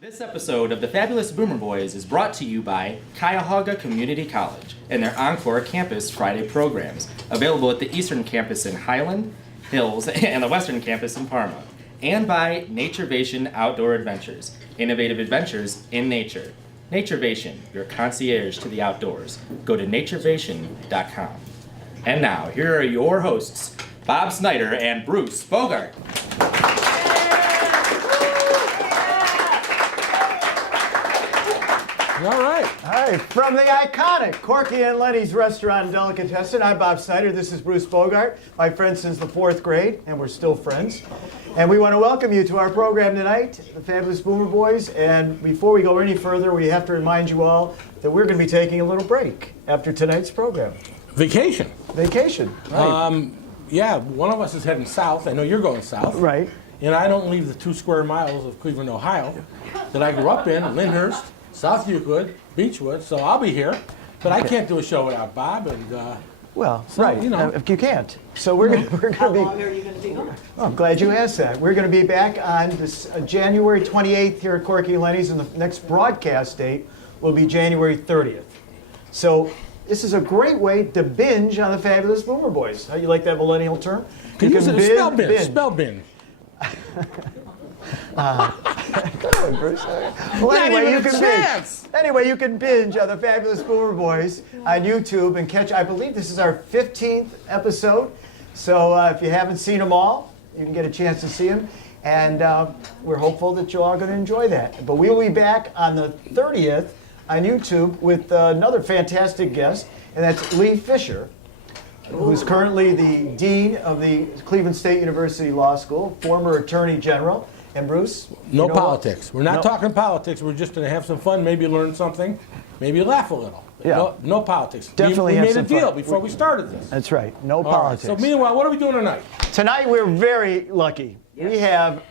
This episode of the Fabulous Boomer Boys is brought to you by Cuyahoga Community College and their Encore Campus Friday programs, available at the Eastern Campus in Highland Hills and the Western Campus in Parma, and by Naturevation Outdoor Adventures, innovative adventures in nature. Naturevation, your concierge to the outdoors. Go to naturevation.com. And now, here are your hosts, Bob Snyder and Bruce Bogart. All right. From the iconic Corky and Lenny's Restaurant and Delicatessen, I'm Bob Snyder. This is Bruce Bogart, my friend since the 4th grade, and we're still friends. And we want to welcome you to our program tonight, the Fabulous Boomer Boys. And before we go any further, we have to remind you all that we're going to be taking a little break after tonight's program. Vacation. Right. Yeah, one of us is heading south. I know you're going south. Right. And I don't leave the 2 square miles of Cleveland, Ohio that I grew up in, Lyndhurst, South Euclid, Beechwood, so I'll be here. But I can't do a show without Bob, and Right. you know. If you can't. So we're going to be... How long are you going to be home? Oh, I'm glad you asked that. We're going to be back on this, January 28th here at Corky and Lenny's, and the next broadcast date will be January 30th. So this is a great way to binge on the Fabulous Boomer Boys. How you like that millennial term? Can you spell binge? binge. Spell binge. Good one, Bruce. Well, anyway, you can binge on the Fabulous Boomer Boys on YouTube and catch. I believe this is our 15th episode. So if you haven't seen them all, you can get a chance to see them. And we're hopeful that you're all going to enjoy that. But we will be back on the 30th on YouTube with another fantastic guest, and that's Lee Fisher, who's currently the Dean of the Cleveland State University Law School, former Attorney General. And Bruce? No politics. We're not talking politics. We're just going to have some fun, maybe learn something, maybe laugh a little. Yeah. No politics. Definitely we have made some a deal fun. before we started this. That's right. No All right. politics. So meanwhile, what are we doing tonight? Tonight we're very lucky. Yes. We have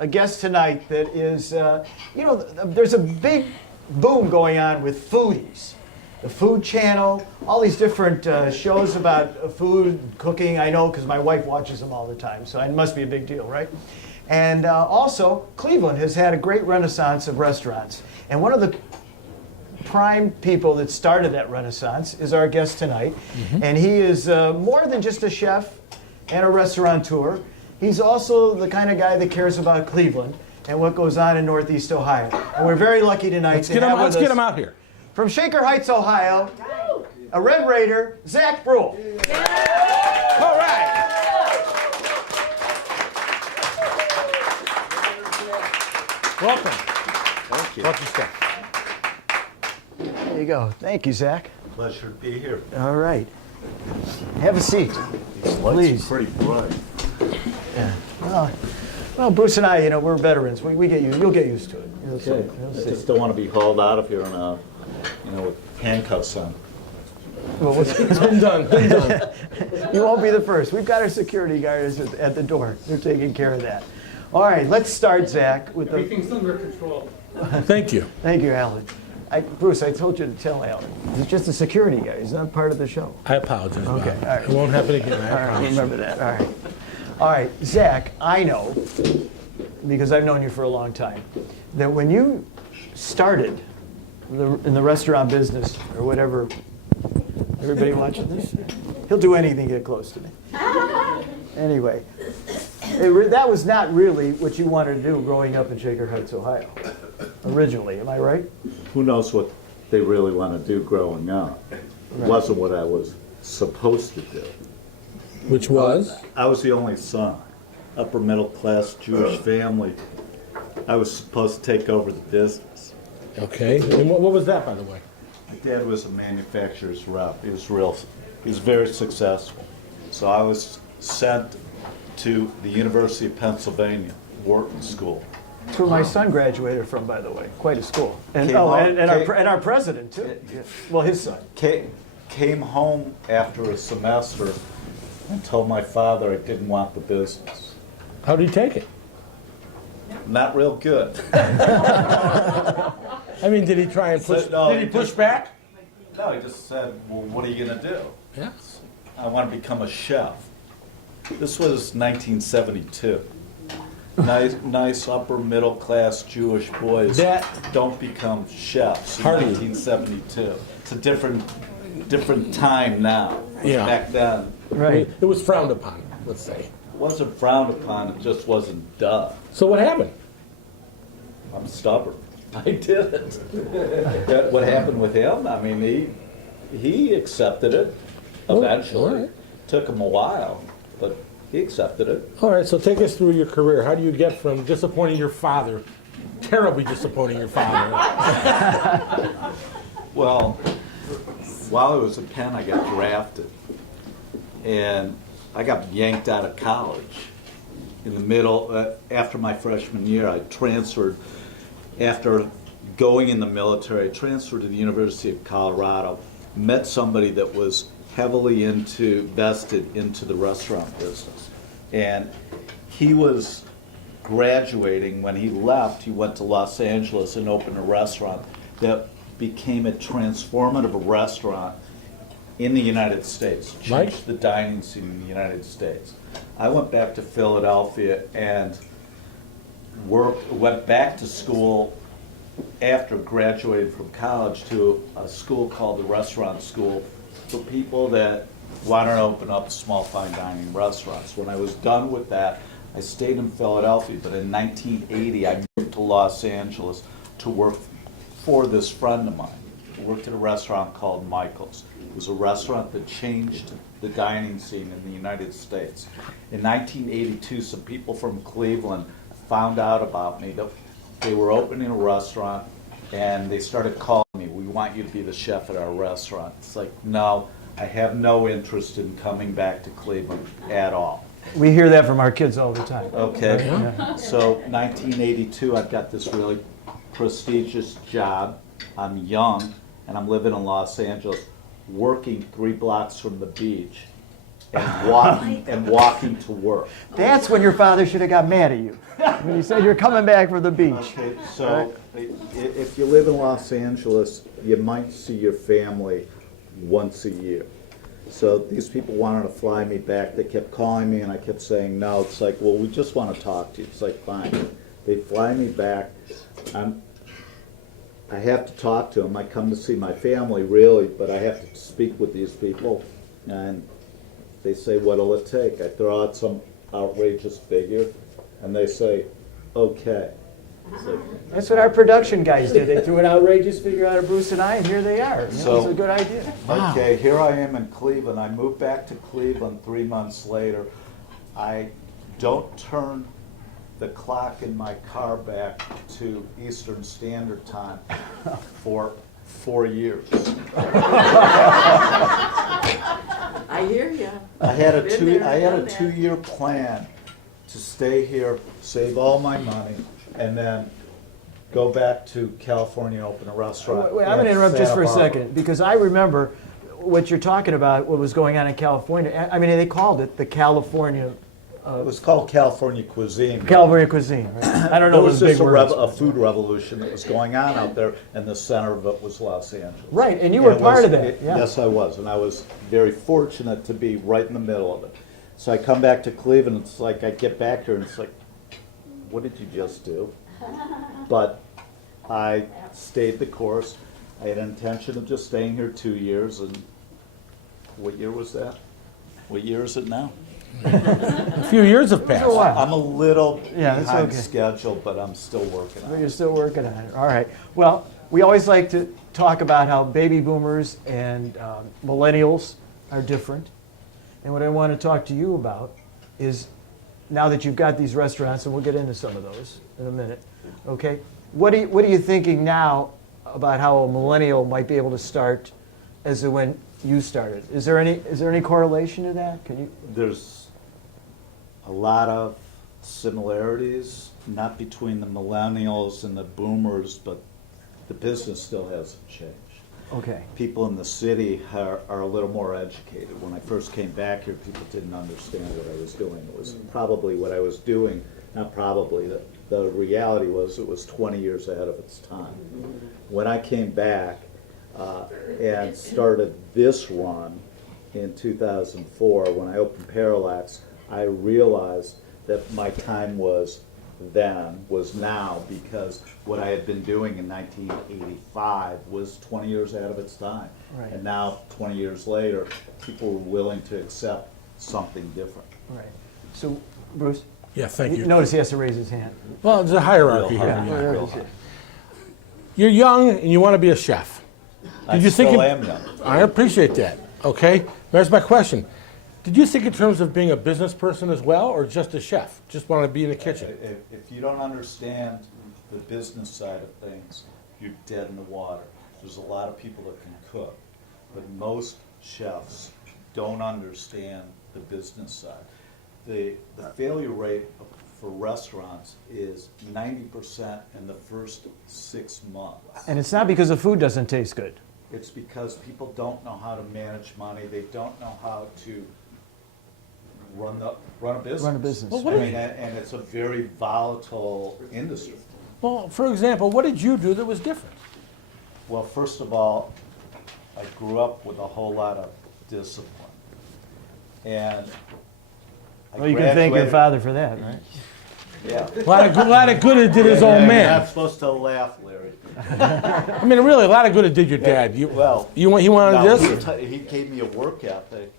a guest tonight that is, there's a big boom going on with foodies. The Food Channel, all these different shows about food, cooking. I know because my wife watches them all the time, so it must be a big deal, right? And also, Cleveland has had a great renaissance of restaurants. And one of the prime people that started that renaissance is our guest tonight. Mm-hmm. And he is more than just a chef and a restaurateur. He's also the kind of guy that cares about Cleveland and what goes on in Northeast Ohio. And we're very lucky tonight to have with us, let's get him out here. from Shaker Heights, Ohio, a Red Raider, Zack Bruell. All right. Welcome. Thank you. Watch your step. There you go. Thank you, Zack. Pleasure to be here. All right. Have a seat. These lights Please. are pretty bright. Yeah. Well, Bruce and I, we're veterans. We get used. You'll get used to it. You'll see. Okay. You'll I see. just don't want to be hauled out of here in with handcuffs on. Well, Been done. you won't be the first. We've got our security guards at the door. They're taking care of that. All right. Let's start, Zack, with the. Everything's under control. Thank you. Thank you, Alan. Bruce, I told you to tell Alan. He's just a security guy. He's not part of the show. I apologize. Okay, Bob. all right. It won't happen again. All right, remember that. All right. All right, Zack, I know, because I've known you for a long time, that when you started in the restaurant business, or whatever, everybody watching this? He'll do anything to get close to me. Anyway, that was not really what you wanted to do growing up in Shaker Heights, Ohio, originally. Am I right? Who knows what they really want to do growing up? It wasn't what I was supposed to do. Which was? I was the only son, upper middle class Jewish family. I was supposed to take over the business. Okay. And what was that, by the way? My dad was a manufacturer's rep. He was very successful. So I was sent to the University of Pennsylvania, Wharton School. That's where my son graduated from, by the way. Quite a school. And, Came and home- our president, too. Well, his son. Came home after a semester and told my father I didn't want the business. How did he take it? Not real good. I mean, did he try and push? No, Did he push back? No, he just said, well, what are you going to do? Yes. I want to become a chef. This was 1972. nice upper middle class Jewish boys That- don't become chefs in Hardly. 1972. It's a different time now. Yeah. Back then, Right. It was frowned upon, let's say. it wasn't frowned upon, it just wasn't done. So what happened? I'm stubborn. I did it. That what happened with him? I mean, he accepted it eventually. all right. Took him a while, but he accepted it. All right, so take us through your career. How do you get from disappointing your father, terribly disappointing your father? Well, while I was at Penn, I got drafted, and I got yanked out of college in the middle. After my freshman year, I transferred. After going in the military, I transferred to the University of Colorado. Met somebody that was heavily vested into the restaurant business, and he was graduating. When he left, he went to Los Angeles and opened a restaurant that became a transformative restaurant in the United States, changed Right. the dining scene in the United States. I went back to Philadelphia and went back to school after graduating from college to a school called the Restaurant School for people that want to open up small fine dining restaurants. When I was done with that, I stayed in Philadelphia, but in 1980 I moved to Los Angeles to work for this friend of mine. I worked at a restaurant called Michael's. It was a restaurant that changed the dining scene in the United States. In 1982, some people from Cleveland found out about me. They were opening a restaurant, and they started calling me, "We want you to be the chef at our restaurant." It's like, no, I have no interest in coming back to Cleveland at all. We hear that from our kids all the time. Okay, Yeah. so 1982, I've got this really prestigious job. I'm young, and I'm living in Los Angeles, working 3 blocks from the beach, and walking to work. That's when your father should have got mad at you, when you said you're coming back for the beach. Okay, so if you live in Los Angeles, you might see your family once a year. So these people wanted to fly me back. They kept calling me, and I kept saying no. It's like, well, we just want to talk to you. It's like, fine. They fly me back. I have to talk to them. I come to see my family, really, but I have to speak with these people. And they say, what'll it take? I throw out some outrageous figure, and they say, okay. So, That's what our production guys did. They threw an outrageous figure out of Bruce and I, and here they are. You know, it's a good idea. okay, here I am in Cleveland. I moved back to Cleveland 3 months later. I don't turn the clock in my car back to Eastern Standard Time for 4 years. I hear you. I had a Been there, done that. 2-year plan to stay here, save all my money, and then go back to California, open a restaurant. Wait, I'm going to in interrupt just for a Santa Barbara. second, because I remember what you're talking about, what was going on in California. I mean, they called it the California It was called California cuisine. cuisine. Right? I don't know There what was the big just words. a food revolution that was going on out there, and the center of it was Los Angeles. Right, and you were it part was- of that. Yeah. Yes, I was, and I was very fortunate to be right in the middle of it. So I come back to Cleveland, it's like I get back here, and it's like, what did you just do? But I stayed the course. I had an intention of just staying here 2 years, and what year was that? What year is it now? A few years have passed. a while. I'm a little Yeah, that's behind okay. schedule, but I'm still working on But it. you're still working on it. All right. Well, we always like to talk about how baby boomers and millennials are different. And what I want to talk to you about is, now that you've got these restaurants, and we'll get into some of those in a minute, okay? What are you thinking now about how a millennial might be able to start as to when you started? Is there any correlation to that? Can you? There's a lot of similarities, not between the millennials and the boomers, but the business still hasn't changed. Okay. People in the city are a little more educated. When I first came back here, people didn't understand what I was doing. It was probably what I was doing, not probably, the reality was it was 20 years ahead of its time. When I came back and started this run in 2004, when I opened Parallax, I realized that my time was then was now, because what I had been doing in 1985 was 20 years out of its time. Right. And now, 20 years later, people were willing to accept something different. Right. So, Bruce? Yeah, thank you. Notice he has to raise his hand. Well, there's a hierarchy Real here. hard. Yeah. Real hard. You're young and you want to be a chef. I you think still it- am young. I appreciate that. Okay, there's my question. Did you think in terms of being a business person as well, or just a chef? Just want to be in the kitchen? If you don't understand the business side of things, you're dead in the water. There's a lot of people that can cook, but most chefs don't understand the business side. The failure rate for restaurants is 90% in the first 6 months. And it's not because the food doesn't taste good. It's because people don't know how to manage money. They don't know how to run a business. Run a business. Well, what I if- mean, and it's a very volatile industry. Well, for example, what did you do that was different? Well, first of all, I grew up with a whole lot of discipline. And I Well, you can thank your graduated- father for that, right? Yeah. A lot of good it did his old You're man. not supposed to laugh, Larry. I mean, really, a lot of good it did your dad. He wanted Now, this? he gave me a work ethic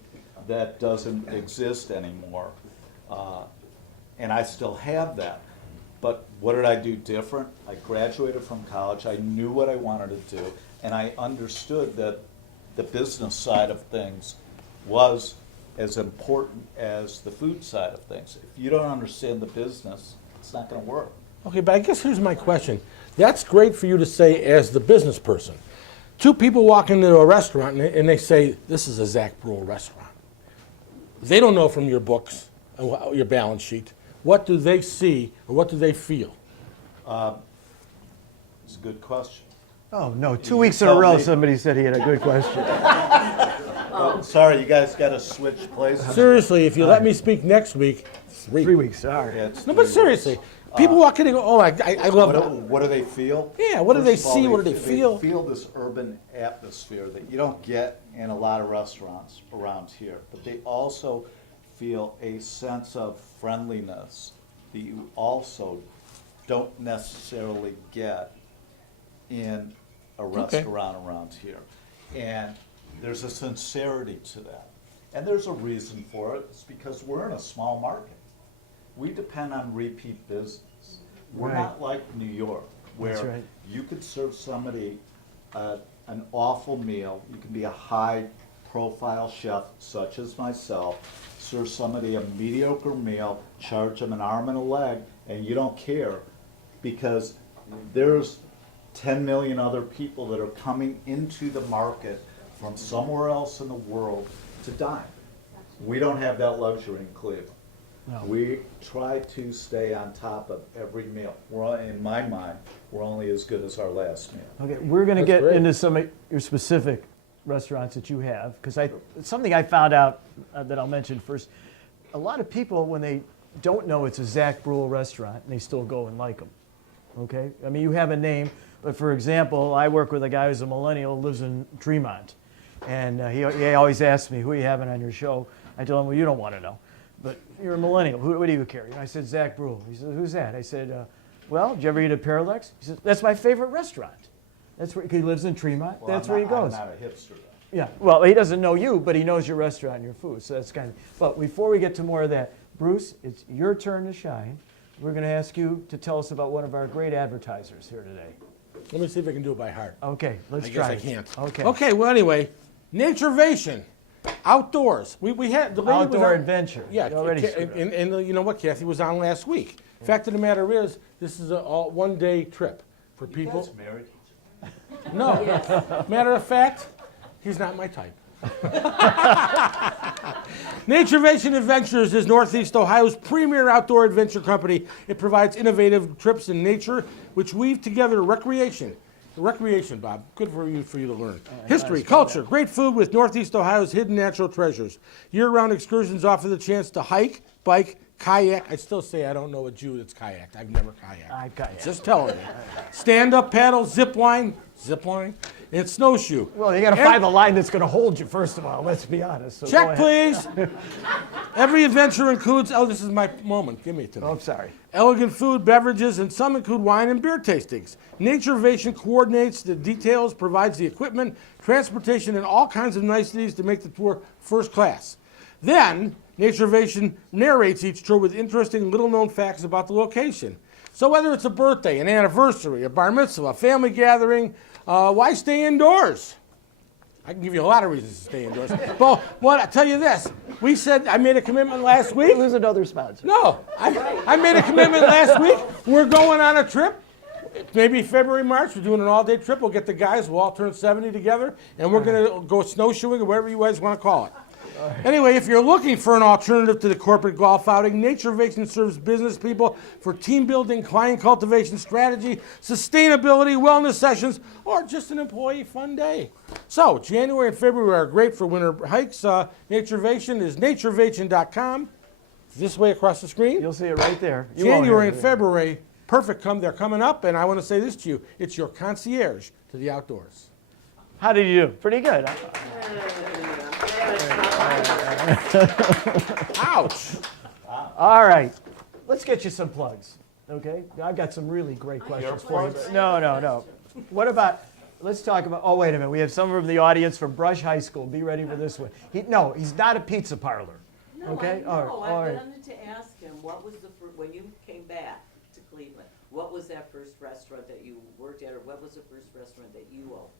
that doesn't exist anymore. And I still have that. But what did I do different? I graduated from college. I knew what I wanted to do. And I understood that the business side of things was as important as the food side of things. If you don't understand the business, it's not going to work. Okay, but I guess here's my question. That's great for you to say as the business person. Two people walk into a restaurant and they say, this is a Zack Bruell restaurant. They don't know from your books, your balance sheet, what do they see or what do they feel? It's a good question. Oh, no. 2 You weeks in a tell row, me. somebody said he had a good question. Sorry, you guys got to switch places. Seriously, if you let me speak next week, 3 weeks, sorry. Yeah, it's No, but 3 seriously, weeks. people walk in and go, oh, I love that. What do they feel? Yeah, what do they First of all, see? What do they feel? They feel this urban atmosphere that you don't get in a lot of restaurants around here. But they also feel a sense of friendliness that you also don't necessarily get in a restaurant around here. And there's a sincerity to that. And there's a reason for it. It's because we're in a small market. We depend on repeat business. We're Right. not like New York, That's where right. you could serve somebody an awful meal. You can be a high-profile chef, such as myself, serve somebody a mediocre meal, charge them an arm and a leg, and you don't care because there's 10 million other people that are coming into the market from somewhere else in the world to dine. We don't have that luxury in Cleveland. No. We try to stay on top of every meal. In my mind, we're only as good as our last meal. Okay, we're going to That's get great. into some of your specific restaurants that you have, because something I found out that I'll mention first. A lot of people, when they don't know it's a Zack Bruell restaurant, they still go and like them. Okay, I mean you have a name, but for example, I work with a guy who's a millennial who lives in Tremont, and he always asks me, "Who are you having on your show?" I tell him, "Well, you don't want to know, but you're a millennial. What do you carry?" And I said, "Zack Bruell." He said, "Who's that?" I said, "Well, did you ever eat at Parallax?" He said, "That's my favorite restaurant." That's where he lives in Tremont. Well, That's I'm where he not- goes. I'm not a hipster, though. Yeah. Well, he doesn't know you, but he knows your restaurant and your food. So that's kind of. But before we get to more of that, Bruce, it's your turn to shine. We're going to ask you to tell us about one of our great advertisers here today. Let me see if I can do it by heart. Okay, let's I try. guess I can't. Okay. Okay, well, anyway, Naturevation, outdoors. We had the lady was Outdoor on- adventure. Yeah, You already Ca- screwed up. and you know what? Kathy was on last week. Fact of the matter is, this is a one-day trip for You people. guys married? No. Matter of fact, he's not my type. Naturevation Adventures is Northeast Ohio's premier outdoor adventure company. It provides innovative trips in nature, which weave together recreation. Recreation, Bob. Good for you to learn. History, culture, great food with Northeast Ohio's hidden natural treasures. Year-round excursions offer the chance to hike, bike, kayak. I still say I don't know a Jew that's kayaked. I've never kayaked. I've kayaked. Just telling you. Stand-up paddle, zip line, and snowshoe. Well, you got to find the line that's going to hold you, first of all. Let's be honest. So go Check, ahead. please. Every adventure includes, oh, this is my moment. Give me it to me. Oh, I'm sorry. Elegant food, beverages, and some include wine and beer tastings. Naturevation coordinates the details, provides the equipment, transportation, and all kinds of niceties to make the tour first class. Then, Naturevation narrates each tour with interesting little-known facts about the location. So whether it's a birthday, an anniversary, a bar mitzvah, a family gathering, why stay indoors? I can give you a lot of reasons to stay indoors. But I tell you this, we said, I made a commitment last week. Who's another sponsor? No, I made a commitment last week. We're going on a trip. Maybe February, March, we're doing an all-day trip. We'll get the guys, we'll all turn 70 together, and we're going to go snowshoeing or whatever you guys want to call it. Anyway, if you're looking for an alternative to the corporate golf outing, Naturevation serves business people for team building, client cultivation strategy, sustainability, wellness sessions, or just an employee fun day. So, January and February are great for winter hikes. Naturevation is naturevation.com. This way across the screen. You'll see it right there. You won't January hear and it. February, perfect. They're coming up, and I want to say this to you. It's your concierge to the outdoors. How did you do? Pretty good. Ouch. All right. Let's get you some plugs, okay? I've got some really great questions for you. No. What about, let's talk about, oh, wait a minute. We have someone from the audience from Brush High School. Be ready for this one. He's not a pizza parlor. Okay? No, All I right. wanted to ask him, what was when you came back to Cleveland, what was that first restaurant that you worked at, or what was the first restaurant that you opened?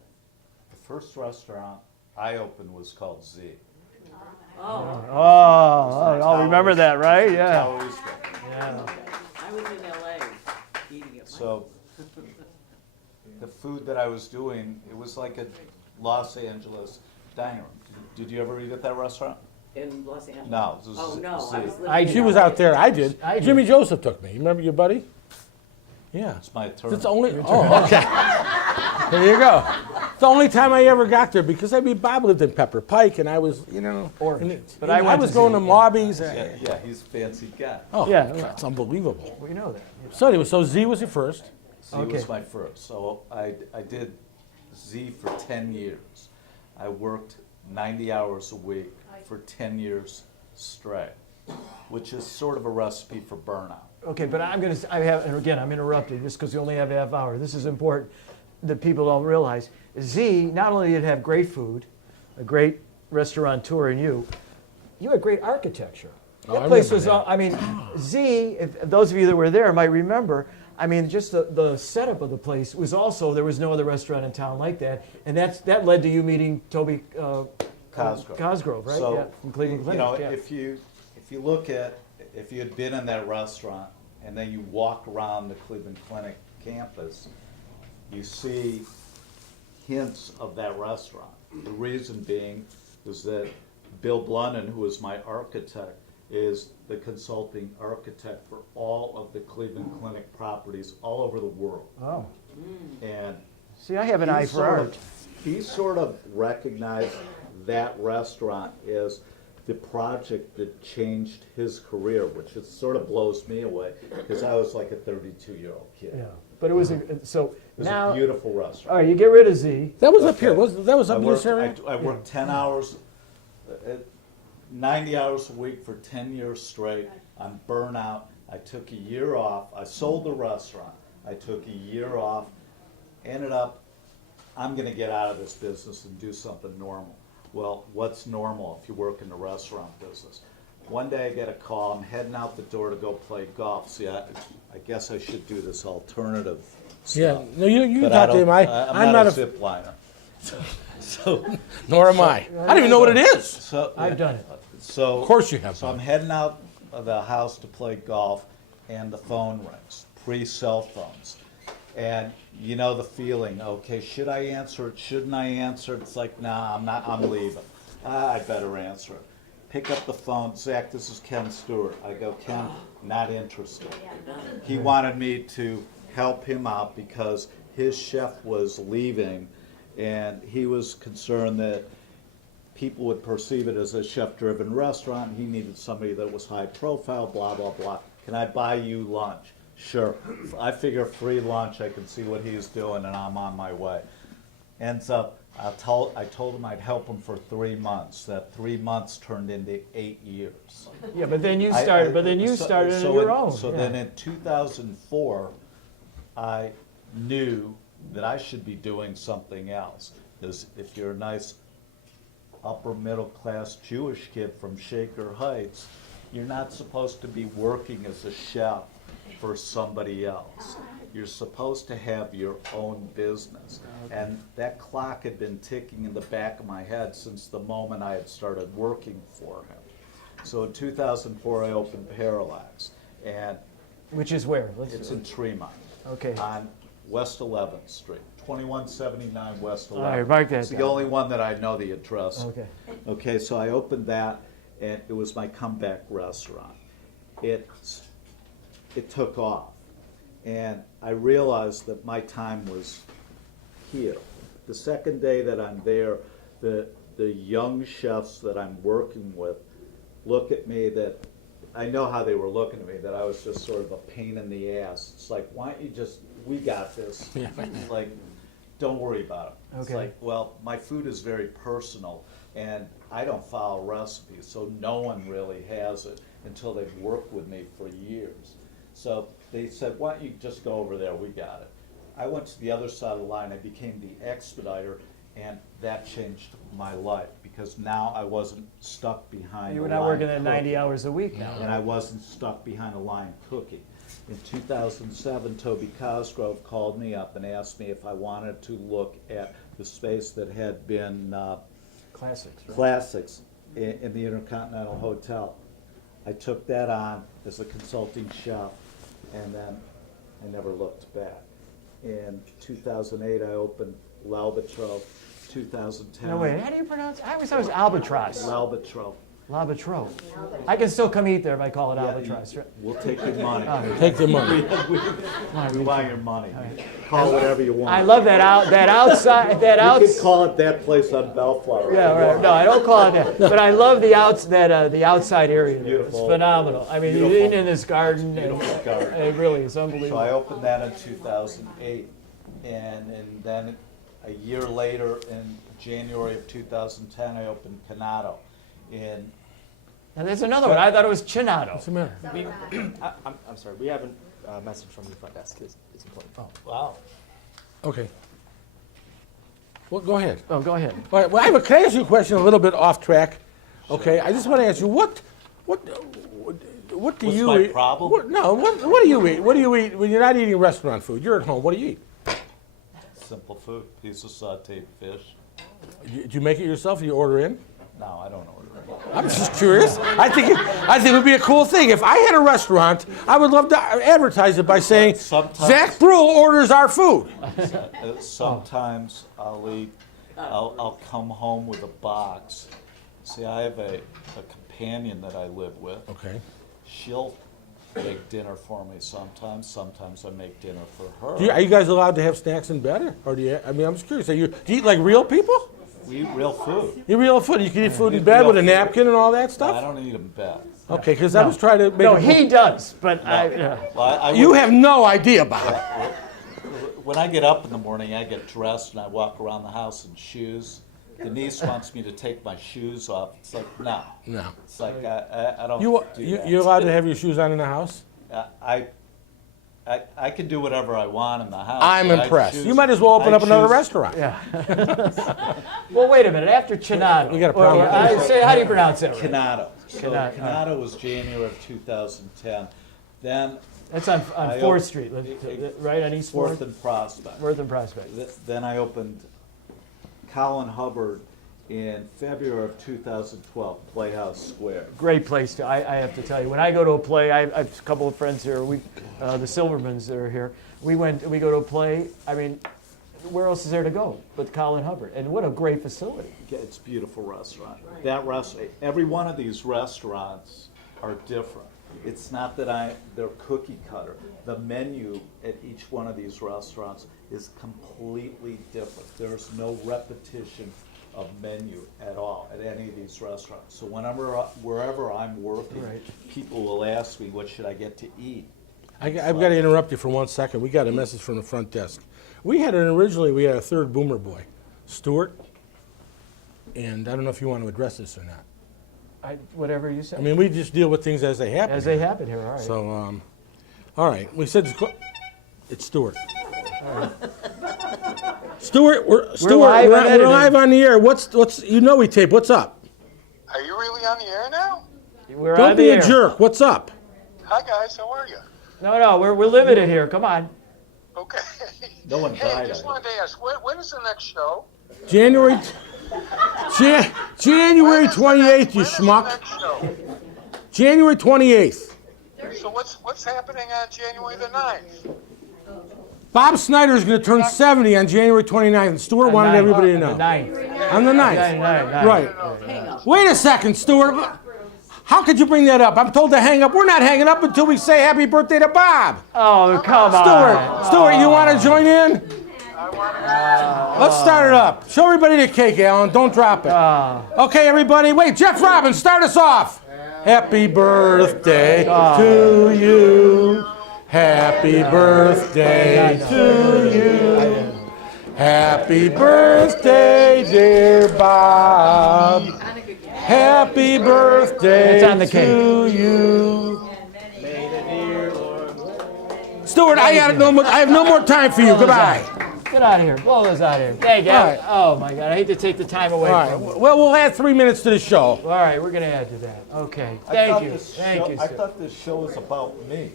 The first restaurant I opened was called Z. Oh, I'll remember that, right? Yeah. Yeah. I was in LA eating it. So the food that I was doing, it was like a Los Angeles diner. Did you ever eat at that restaurant? In Los Angeles? No. It was Oh, no, Z. I was living in She was LA. out there. I did. I did. Jimmy Joseph took me. You remember your buddy? Yeah. It's my turn. It's only. Oh, okay. There you go. It's the only time I ever got there because Bob lived in Pepper Pike, and I was, Orange. But I was going to lobbies. Yeah, he's a fancy guy. Oh, Yeah. that's unbelievable. We know that. So anyway, so Z was your first. Z Okay. was my first. So I did Z for 10 years. I worked 90 hours a week for 10 years straight, which is sort of a recipe for burnout. Okay, but and again, I'm interrupting just because you only have a half hour. This is important that people don't realize. Z, not only did it have great food, a great restaurateur in you had great architecture. Oh, That I place remember was, that. Z, if those of you that were there might remember, just the setup of the place was also, there was no other restaurant in town like that. And that led to you meeting Toby Cosgrove, right? So, yeah, from Cleveland Clinic. Yeah. if you look at, if you had been in that restaurant and then you walk around the Cleveland Clinic campus, you see hints of that restaurant. The reason being is that Bill Blunden, who is my architect, is the consulting architect for all of the Cleveland Clinic properties all over the world. Oh. And See, I have an eye for art. he sort of recognized that restaurant as the project that changed his career, which it sort of blows me away because I was like a 32-year-old kid. Yeah. But it was, so It was now, a beautiful restaurant. all right, you get rid of Z. That was up here. That was I up in worked, this area. I worked 10 hours, 90 hours a week for 10 years straight. I'm burnout. I took a year off. I sold the restaurant. I took a year off. Ended up, I'm going to get out of this business and do something normal. Well, what's normal if you work in the restaurant business? One day I get a call. I'm heading out the door to go play golf. See, I guess I should do this alternative Yeah. stuff. No, you But talk to him. I'm not a zip liner. So, Nor am I. I don't even know what it is. so I've done it. So Of course you have. So I'm Bob. heading out of the house to play golf, and the phone rings. Pre-cell phones, and you know the feeling. Okay, should I answer it? Shouldn't I answer it? It's like, nah, I'm not. I'm leaving. I better answer it. Pick up the phone. Zach, this is Ken Stewart. I go, Ken, not interested. He wanted me to help him out because his chef was leaving, and he was concerned that people would perceive it as a chef-driven restaurant. He needed somebody that was high profile, blah, blah, blah. Can I buy you lunch? Sure. I figure free lunch, I can see what he's doing, and I'm on my way. Ends up, I told him I'd help him for 3 months. That 3 months turned into 8 years. Yeah, but then you started. Started on your own. So yeah. then in 2004, I knew that I should be doing something else. Because if you're a nice upper middle class Jewish kid from Shaker Heights, you're not supposed to be working as a chef for somebody else. You're supposed to have your own business. And that clock had been ticking in the back of my head since the moment I had started working for him. So in 2004, I opened Parallax, and Which is where? it's in Tremont. Okay. On West 11th Street, 2179 West 11th. All right, mark that It's the down. only one that I know the address. Okay. Okay, so I opened that, and it was my comeback restaurant. It took off, and I realized that my time was here. The second day that I'm there, the young chefs that I'm working with look at me that, I know how they were looking at me, that I was just sort of a pain in the ass. It's like, why don't you just, we got this. Yeah. Like, don't worry about it. It's Okay. like, well, my food is very personal, and I don't follow recipes, so no one really has it until they've worked with me for years. So they said, why don't you just go over there, we got it. I went to the other side of the line, I became the expediter, and that changed my life, because now I wasn't stuck behind You a were not line working at 90 cooking. hours a week now. And I wasn't stuck behind a line cooking. In 2007, Toby Cosgrove called me up and asked me if I wanted to look at the space that had been Classics, right? Classics in the Intercontinental Hotel. I took that on as a consulting chef, and then I never looked back. In 2008, I opened L'Albatros. 2010. No, wait, how do you pronounce it? I always thought it was albatross. L'Albatros. L'Albatros. I can still come eat there if I call it Yeah, albatross. Right? We'll take your money. Take the money. We want your money. Call it whatever you want. I love that outside, You can call it that place on Bellflower. Yeah, right. No, I don't call it that. But I love the outside area. There. It's Beautiful. phenomenal. I mean, Beautiful. you're in this garden. Beautiful garden. It really is So unbelievable. I opened that in 2008, and then a year later, in January of 2010, I opened Canato. In And there's another one. I thought it was Chinato. What's the matter? I'm sorry, we have a message from the front desk. It's important. Wow. Okay. Well, go ahead. Oh, go ahead. All right, well, can I ask you a question a little bit off track? Okay, I just want to ask you, what do What's you my eat? problem? What do you eat? What do you eat when you're not eating restaurant food? You're at home. What do you eat? simple food, piece of sauteed fish. Do you make it yourself? Or you order in? No, I don't order it. I'm just curious. I think it would be a cool thing. If I had a restaurant, I would love to advertise it by saying, Sometimes- Zack Bruell orders our food. Sometimes I'll come home with a box. See, I have a companion that I live with. Okay. She'll make dinner for me sometimes. Sometimes I make dinner for her. Are you guys allowed to have snacks in bed? Or do you? I mean, I'm just curious. Do you eat like real people? We eat real food. You eat real food. You can eat food in bed with a napkin and all that I stuff? don't eat in bed. Okay, because I was trying to make No, a- he does, but Well, I You would- have no idea about it. When I get up in the morning, I get dressed and I walk around the house in shoes. Denise wants me to take my shoes off. It's like, no. No. It's like, I don't You do that. you're allowed to have your shoes on in the house? I can do whatever I want in the house. I'm but I impressed. choose- You might as well open I up another choose- restaurant. well, wait a minute. After Chinato, We got a problem. how do you pronounce it? Canato. So Canato. Canato was January of 2010. Then That's on I 4th op- Street, right on East 4th? 4th and Prospect. 4th and Prospect. Then I opened Colin Hubbard in February of 2012, Playhouse Square. Great place to. I have to tell you, when I go to a play, I have a couple of friends here. The Silvermans that are here. We go to a play. I mean, where else is there to go but Colin Hubbard? And what a great facility. It's a beautiful restaurant. That restaurant, every one of these restaurants are different. It's not that they're cookie cutter. The menu at each one of these restaurants is completely different. There's no repetition of menu at all at any of these restaurants. So wherever I'm working, Right. people will ask me, what should I get to eat? I've got to interrupt you for 1 second. We got a message from the front desk. We had a third Boomer Boy. Stuart, and I don't know if you want to address this or not. Whatever you say. I mean, we just deal with things as they happen. As they happen here, all right. So, all right. We said it's Stuart. Stuart, Stuart, live and we're edited. live on the air. What's we tape? What's up? Are you really on the air now? We're Don't on be the a air. jerk. What's up? Hi guys, how are you? No, we're limited here. Come on. Okay. No one Hey, died. I just wanted to ask, when is the next show? January 28th, you When is the schmuck. next show? January 28th. So what's happening on January the 9th? Bob Snyder is going to turn 70 on January 29th, and Stuart wanted everybody to know. The 9th. On the 9th. Nine. Right. Wait a second, Stuart. How could you bring that up? I'm told to hang up. We're not hanging up until we say happy birthday to Bob. Oh, come on. Stuart, you want to join in? I want to Let's start it up. Show everybody the cake, Alan. Don't drop it. Okay, everybody. Wait, Jeff Robbins, start us off. Happy birthday to you. Happy birthday to you. Happy birthday, dear Bob. Happy birthday It's on the cake. to you. Stuart, I have no more time for you. Goodbye. Get out of here. Blow those out of here. Thank you. All right. Oh, my God. I hate to take the time away All right. from you. Well, we'll add 3 minutes to the show. All right, we're going to add to that. Okay. Thank you. Thank you, I sir. thought this show was about me.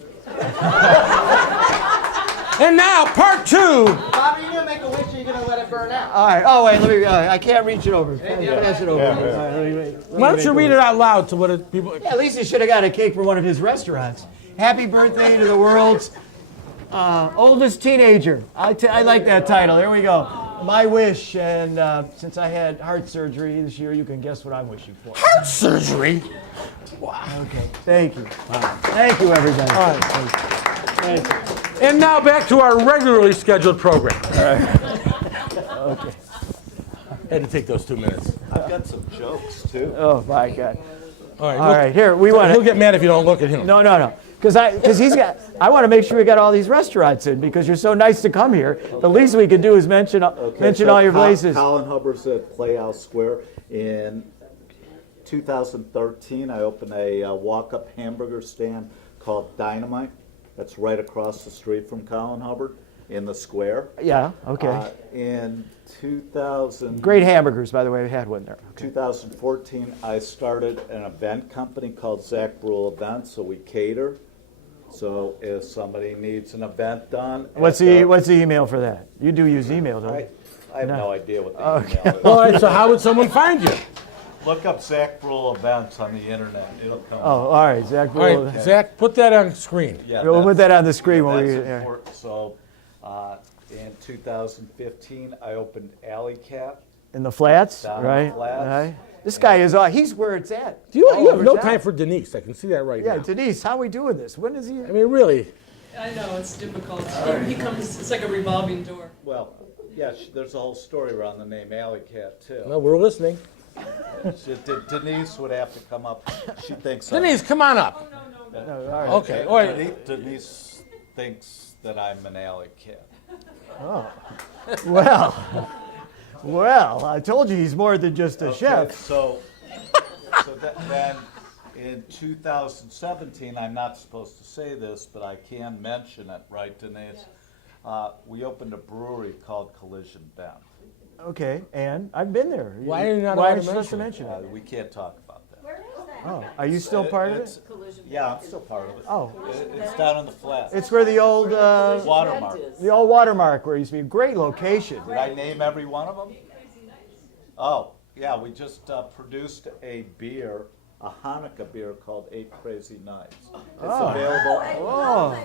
And now, part 2. Bobby, you're gonna make a wish or you're gonna let it burn out? All right. Oh, wait. Let me. I can't reach it over. Pass it over. All right, let me Why don't you read it out loud to what people... Yeah, at least he should have got a cake from one of his restaurants. Happy birthday to the world's oldest teenager. I like that title. There we go. My wish, and since I had heart surgery this year, you can guess what I'm wishing for. Heart surgery? Okay. Thank you. Thank you, everybody. All right. Thank you. And now back to our regularly scheduled program. Okay. Had to take those 2 minutes. I've got some jokes too. Oh my God. All right. All right. Here we want He'll to. get mad if you don't look at him. No. Because he's got. I want to make sure we got all these restaurants in because you're so nice to come here. The least we could do is mention all your places. Colin Hubbard's at Playhouse Square. In 2013, I opened a walk-up hamburger stand called Dynamite. That's right across the street from Colin Hubbard in the square. Yeah. Okay. In 2000. Great hamburgers, by the way. We had one there. 2014, I started an event company called Zack Bruell Events, so we cater. So if somebody needs an event done, What's the email for that? You do use email, don't you? I have no idea what the Okay. email is. All right, so how would someone find you? Look up Zack Bruell Events on the internet. It'll come up. Oh, all right, Zach. All right, Zach, put that on screen. Yeah, We'll put that's- that on the screen when that's we. Yeah. important. So in 2015, I opened Alley Cat. In the flats, Down in the right? flats. Right. This guy is. He's where it's at. You All have over no town. time for Denise. I can see that right Yeah, now. Denise, how we doing this? When is he? I mean, really. I know, it's difficult. He comes, it's like a revolving door. Well, yeah, there's a whole story around the name Alley Cat too. No, we're listening. Denise would have to come up. She thinks. Denise, come on up. No, all right. Okay. All right. Denise thinks that I'm an alley cat. Well, I told you he's more than just a chef. So then in 2017, I'm not supposed to say this, but I can mention it, right, Denise? We opened a brewery called Collision Bend. Okay, and I've been there. Why are you not Why allowed aren't to you supposed to mention mention it? We can't talk about that. Oh, are you still part of it? Yeah, I'm still part of it. Oh, It's down on the flat. it's where the old Watermark. Watermark where it used to be. Great location. Did I name every one of them? Oh, yeah, we just produced a beer, a Hanukkah beer called 8 Crazy Nights. It's available. Oh,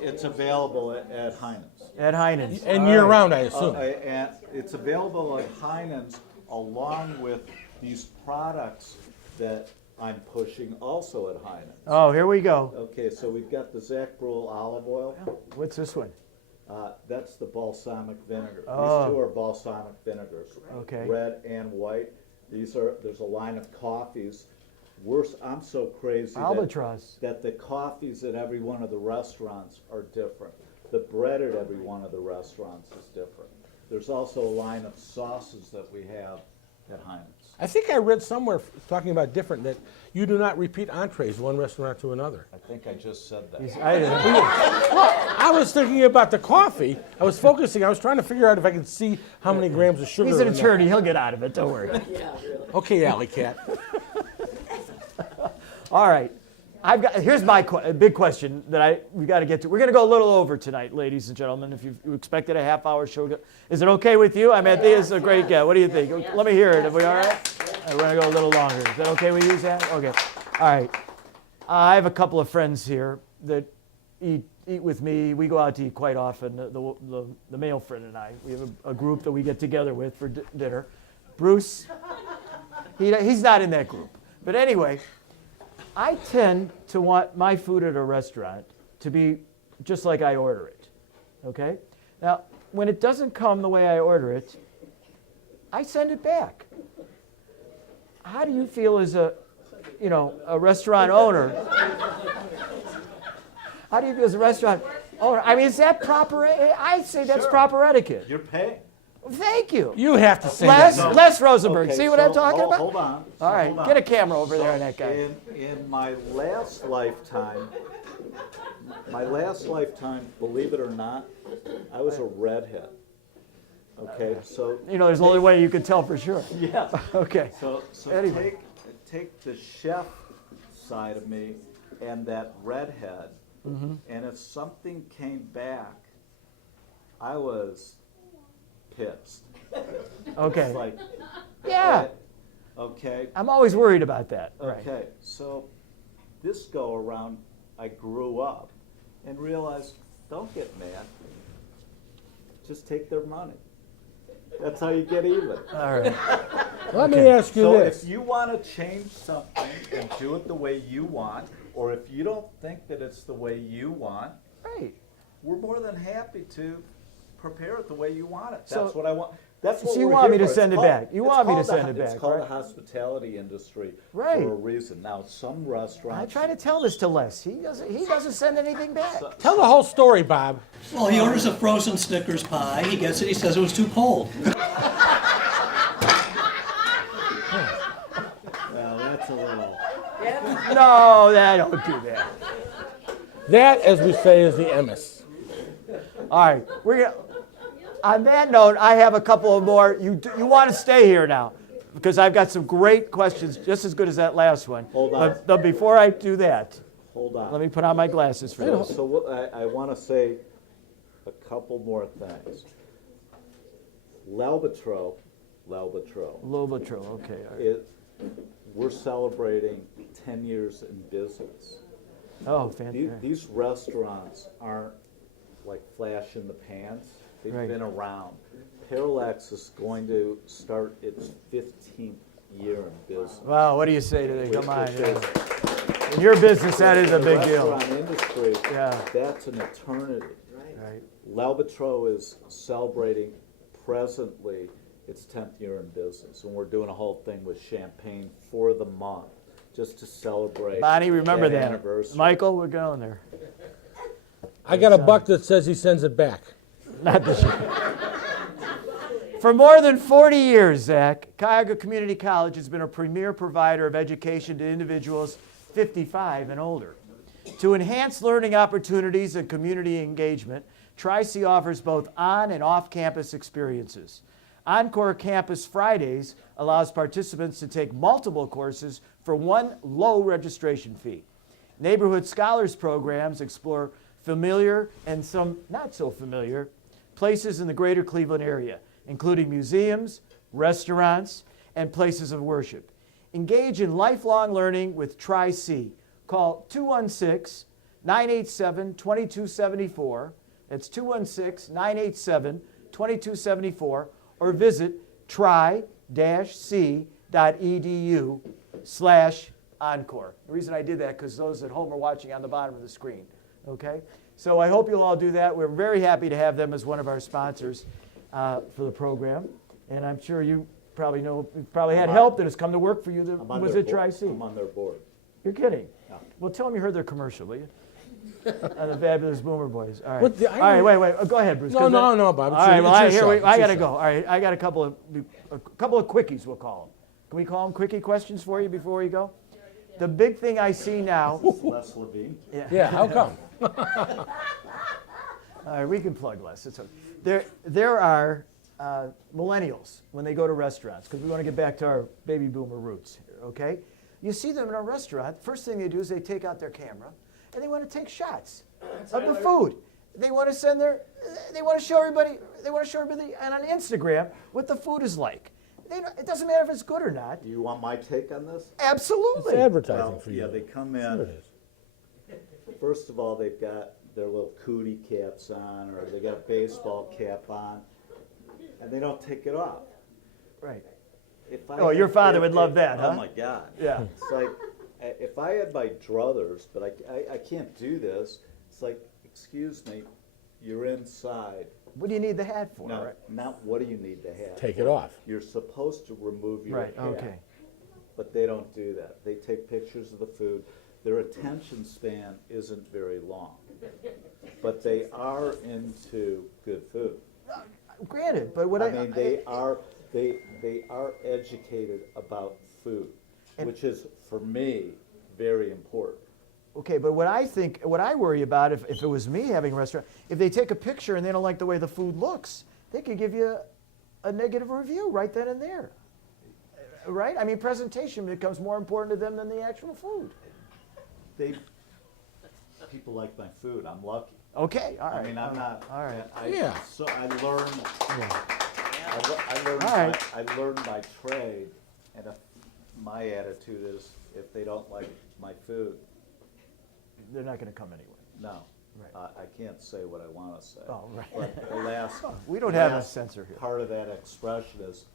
It's available at Heinen's. at Heinen's. And year round, I assume. And it's available at Heinen's along with these products that I'm pushing also at Heinen's. Oh, here we go. Okay, so we've got the Zack Bruell olive oil. What's this one? That's the balsamic vinegar. Oh. These two are balsamic vinegars. Okay. Red and white. There's a line of coffees. I'm so crazy Albatross. that the coffees at every one of the restaurants are different. The bread at every one of the restaurants is different. There's also a line of sauces that we have at Hyman's. I think I read somewhere talking about different that you do not repeat entrees one restaurant to another. I think I just said that. I was thinking about the coffee. I was focusing. I was trying to figure out if I could see how many grams of sugar. He's an in that. attorney. He'll get out of it. Don't worry. Yeah, really. Okay, Alley Cat. All right. Here's my big question that we got to get to. We're going to go a little over tonight, ladies and gentlemen. If you expected a half-hour show, is it okay with you? I mean, I think it's a great guest. What do you think? Let me hear it. Are we all right? We're going to go a little longer. Is that okay with you, Zach? Okay. All right. I have a couple of friends here that eat with me. We go out to eat quite often. The male friend and I. We have a group that we get together with for dinner. Bruce, he's not in that group. But anyway, I tend to want my food at a restaurant to be just like I order it, okay? Now, when it doesn't come the way I order it, I send it back. How do you feel as a restaurant owner? How do you feel as a restaurant owner? I mean, is that proper? I say that's proper etiquette. You're paying. Thank you. You have to say Les, that. Les Rosenberg. Okay, See what I'm so talking about? Hold on. All right, hold on. get a camera over there on that guy. In my last lifetime, believe it or not, I was a redhead. Okay, so There's only way you can tell for sure. yeah. Okay. So Anyway. take the chef side of me and that redhead, and if something came back, I was pissed. Okay. It's like, Yeah. okay. I'm always worried about that. Right. Okay, so this go around, I grew up and realized, don't get mad. Just take their money. That's how you get even. All right. Let me ask you So this. if you want to change something and do it the way you want, or if you don't think that it's the way you want, Right. we're more than happy to prepare it the way you want it. So- That's what I want. That's what So you we're want me here to for. send It's it called- back. You it's want me to called send the- it back, It's called right? the hospitality industry Right. for a reason. Now, some I restaurants. try to tell this to Les. He doesn't send anything back. Tell the whole story, Bob. Well, he orders a frozen Snickers pie. He gets it. He says it was too cold. Well, that's a little. No, I don't do that. That, as we say, is the emis. All right. On that note, I have a couple of more. You want to stay here now because I've got some great questions, just as good as that last one. Hold on. But before I do that, Hold on. let me put on my glasses for So, this. so what I want to say a couple more things. L'Albatro, Lobatro, okay. All right. we're celebrating 10 years in business. Oh, fantastic. These restaurants aren't like flash in the pans. They've Right. been around. Parallax is going to start its 15th year in business. Wow, what do you say to that? Come on. Yeah. In your business, that is a big The deal. restaurant industry, Yeah. that's an eternity. Right. L'Albatro is celebrating presently its 10th year in business, and we're doing a whole thing with champagne for the month, just to celebrate. Bonnie, remember that. anniversary. Michael, we're going there. I got a buck that says he sends it back. Not this year. For more than 40 years, Zach, Cuyahoga Community College has been a premier provider of education to individuals 55 and older. To enhance learning opportunities and community engagement, Tri-C offers both on and off-campus experiences. Encore Campus Fridays allows participants to take multiple courses for one low registration fee. Neighborhood Scholars programs explore familiar and some not so familiar places in the greater Cleveland area, including museums, restaurants, and places of worship. Engage in lifelong learning with Tri-C. Call 216-987-2274. That's 216-987-2274, or visit tri-c.edu/encore. The reason I did that because those at home are watching on the bottom of the screen. Okay? So I hope you'll all do that. We're very happy to have them as one of our sponsors for the program. And I'm sure you probably know, you've probably had help that has come to work for you that I'm on was their at board. Tri-C. I'm on their board. You're kidding? Yeah. Well, tell them you heard their commercial, will you? On the Fabulous Boomer Boys. All right. What the- I All right, don't- wait. Go ahead, Bruce. No, 'cause no, that- no, Bob. It's All your- right, well, it's your here show. we, It's I your got to show. go. All right, I got a couple of quickies, we'll call them. Can we call them quickie questions for you before you go? The big thing I see now. Les Levine. Yeah, how come? All right, we can plug less. It's okay. There are millennials when they go to restaurants, because we want to get back to our baby boomer roots here, okay? You see them in a restaurant, first thing they do is they take out their camera, and they want to take shots of the food. They want to they want to show everybody, and on Instagram what the food is like. It doesn't matter if it's good or not. Do you want my take on this? Absolutely. It's advertising Well, for you. yeah, they come Sure in. it is. First of all, they've got their little cootie caps on, or they got a baseball cap on, and they don't take it off. Right. If I Oh, your had- father would love that, huh? Oh my God. Yeah. It's like if I had my druthers, but I can't do this. It's like, excuse me, you're inside. What do you need the hat for? No, Right. not what do you need to have. Take it off. You're supposed to remove your Right, hat. okay. But they don't do that. They take pictures of the food. Their attention span isn't very long. But they are into good food. Granted, but what I mean, they are educated about food, which is, for me, very important. Okay, but what I worry about if it was me having a restaurant, if they take a picture and they don't like the way the food looks, they could give you a negative review right then and there. Right? I mean, presentation becomes more important to them than the actual food. People like my food. I'm lucky. Okay, all right. I mean, I'm not. All right. Yeah. So I learned. All right. I learned my trade, and my attitude is, if they don't like my food, They're not going to come anyway. no. Right. I can't say what I want to say. Oh, right. But the last. We don't have a last censor here. Part of that expression is,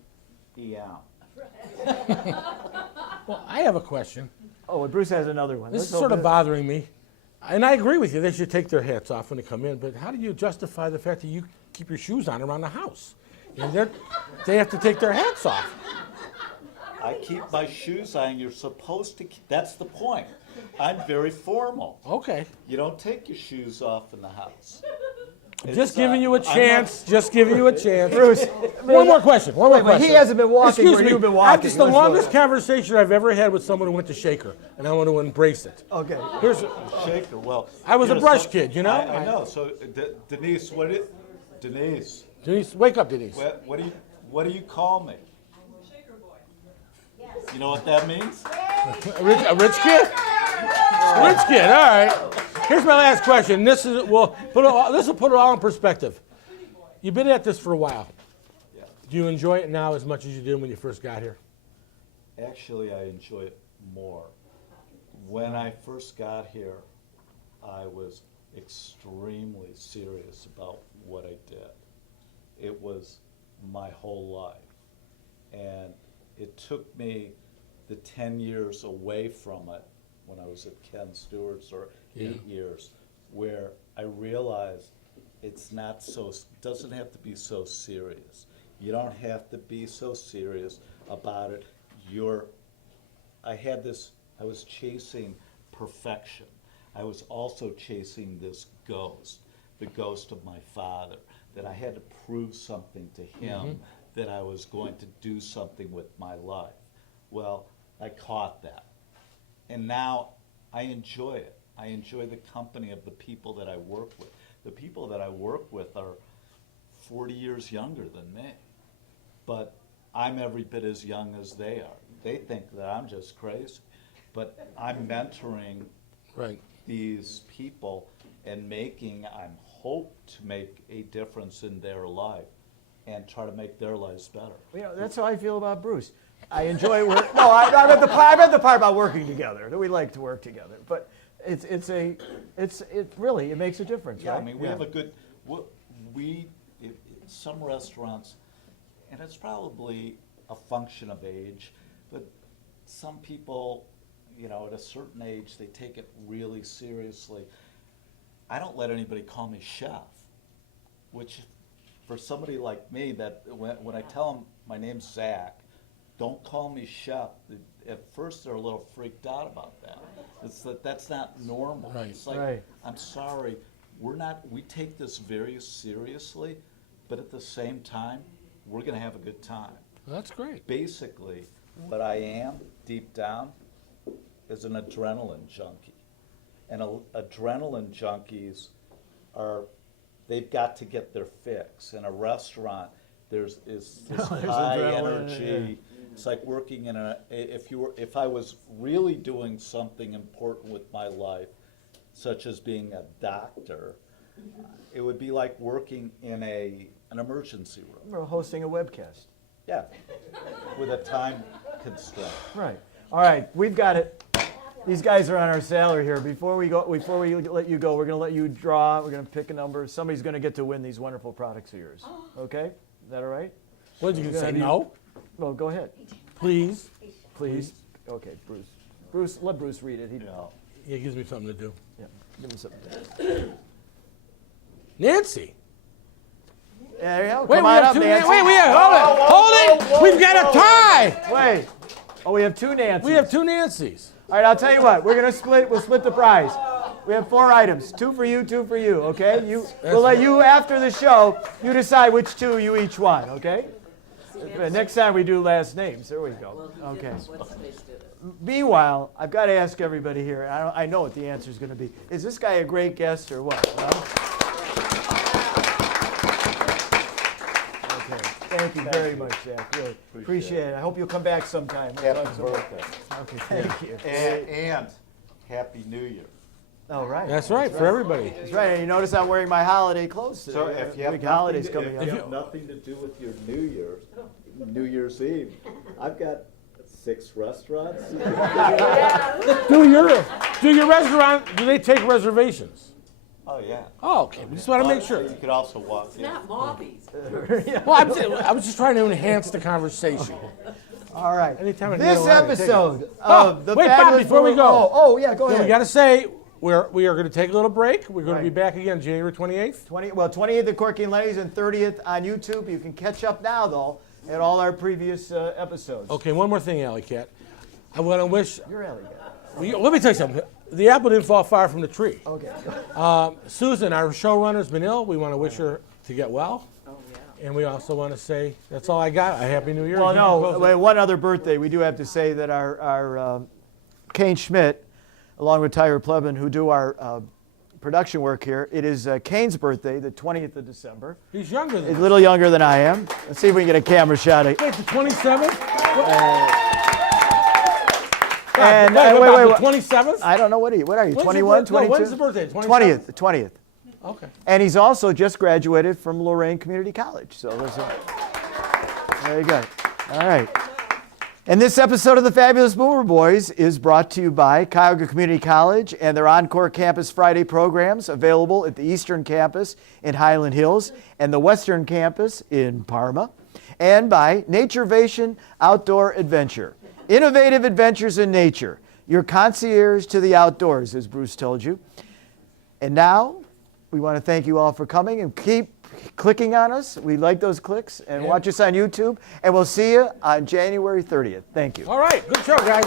out. Well, I have a question. Oh, and Bruce has another one. This is Let's sort of open it. bothering me. And I agree with you. They should take their hats off when they come in. But how do you justify the fact that you keep your shoes on around the house? And they have to take their hats off. I keep my shoes on. You're supposed to. That's the point. I'm very formal. Okay. You don't take your shoes off in the house. Just giving you a I'm not- chance. Just giving you a chance. Bruce, One more question. One more Wait, but question. he hasn't been walking Excuse where me. you've been walking. That's the Let's longest look. conversation I've ever had with someone who went to Shaker, and I want to embrace it. Okay. Here's Shaker. Well, I was you a know, brush so- kid, you know? I know. So Denise, Denise, Denise. Wake up, Denise. what do you call me? You know what that means? A rich kid? A rich kid. All right. Here's my last question. This will put it all in perspective. You've been at this for a while. Yeah. Do you enjoy it now as much as you did when you first got here? Actually, I enjoy it more. When I first got here, I was extremely serious about what I did. It was my whole life. And it took me the 10 years away from it when I was at Ken Stewart's, or 8 years, where I realized doesn't have to be so serious. You don't have to be so serious about it. I was chasing perfection. I was also chasing this ghost, the ghost of my father, that I had to prove something to him, that I was going to do something with my life. Well, I caught that. And now I enjoy it. I enjoy the company of the people that I work with. The people that I work with are 40 years younger than me, but I'm every bit as young as they are. They think that I'm just crazy, but I'm mentoring these people and I hope to make a difference in their life and try to make their lives better. You know, that's how I feel about Bruce. I enjoy work. No, I read the part about working together. That we like to work together, but it really makes a difference, Yeah, right? I mean, we have a good, some restaurants, and it's probably a function of age, but some people, at a certain age, they take it really seriously. I don't let anybody call me chef, which for somebody like me, that when I tell them my name's Zack, don't call me chef. at first they're a little freaked out about that. It's that's not normal. Right. It's like, Right. I'm sorry, we take this very seriously, but at the same time, we're gonna have a good time. That's great. Basically, what I am, deep down, is an adrenaline junkie. And adrenaline junkies they've got to get their fix. In a restaurant, there's this high adrenaline, energy. It's like working in if I was really doing something important with my life, such as being a doctor, it would be like working in an emergency room. We're hosting a webcast. Yeah, with a time constraint. Right. All right, we've got it. These guys are on our salary here. Before we let you go, we're going to let you draw. We're going to pick a number. Somebody's going to get to win these wonderful products of yours. Okay? Is that all right? What did you You're say? gonna be- No, Well, go ahead. please. Please. Okay, Bruce. Bruce, let Bruce read it. Yeah, it gives me something to do. Yeah, give him something. Nancy. There you go. Wait, Come we on have up, two. Nancy. Wait, we have. Hold it. We've got a tie. Wait. Oh, we have two Nancys. We have two Nancys. All right, I'll tell you what. We're gonna split. We'll split the prize. We have 4 items. 2 for you, 2 for you. Okay? We'll let you after the show. You decide which 2 you each want. Okay? Next time we do last names. There we go. Well, who Okay. did it? What's the face did it? Meanwhile, I've got to ask everybody here. I know what the answer is going to be. Is this guy a great guest or what? Well, okay. Thank you very much, Zach. Really appreciate it. I hope you'll come back sometime. Happy birthday. Okay, thank you. And Happy New Year. All right. That's right, for everybody. That's right. And you notice I'm wearing my holiday clothes today. So if you have Big holidays coming if you up. have nothing to do with your New Year's Eve, I've got 6 restaurants. Do your restaurant. Do they take reservations? Oh yeah. Oh, okay. We just want to make sure. You could also walk It's in. not Mobby's. Well, I was just trying to enhance the conversation. All right. Anytime I can This get around, I take it. episode of the wait, Bob, Fabulous before we Boomer- go. Oh, yeah, go Then ahead. we got to say we are going to take a little break. We're going to be Right. back again January 28th. 28th at Corky and Lenny's and 30th on YouTube. You can catch up now, though, at all our previous episodes. Okay, one more thing, Alley Cat. I want to wish. You're Ellie guy. Let me tell you something. The apple didn't fall far from the tree. Okay. Susan, our showrunner's been ill. We want to wish her to get well. Oh, yeah. And we also want to say, that's all I got. A Happy New Year. Well, You can close no, it. wait, one other birthday. We do have to say that our Kane Schmidt, along with Tyler Plebin, who do our production work here, it is Kane's birthday, the 20th of December. He's younger than He's a us. little younger than I am. Let's see if we can get a camera shot of Wait, the 27th? And wait, wait, the 27th? I don't know what are you? When's 21, your 22? when's the birthday? 20th, the 20th. Okay. And he's also just graduated from Lorraine Community College. So there you go. All right. And this episode of the Fabulous Boomer Boys is brought to you by Cuyahoga Community College and their Encore Campus Friday programs available at the Eastern Campus in Highland Hills and the Western Campus in Parma, and by Naturevation Outdoor Adventure. Innovative adventures in nature. Your concierge to the outdoors, as Bruce told you. And now, we want to thank you all for coming and keep clicking on us. We like those clicks. And watch us on YouTube. And we'll see you on January 30th. Thank you. All right. Good show, guys.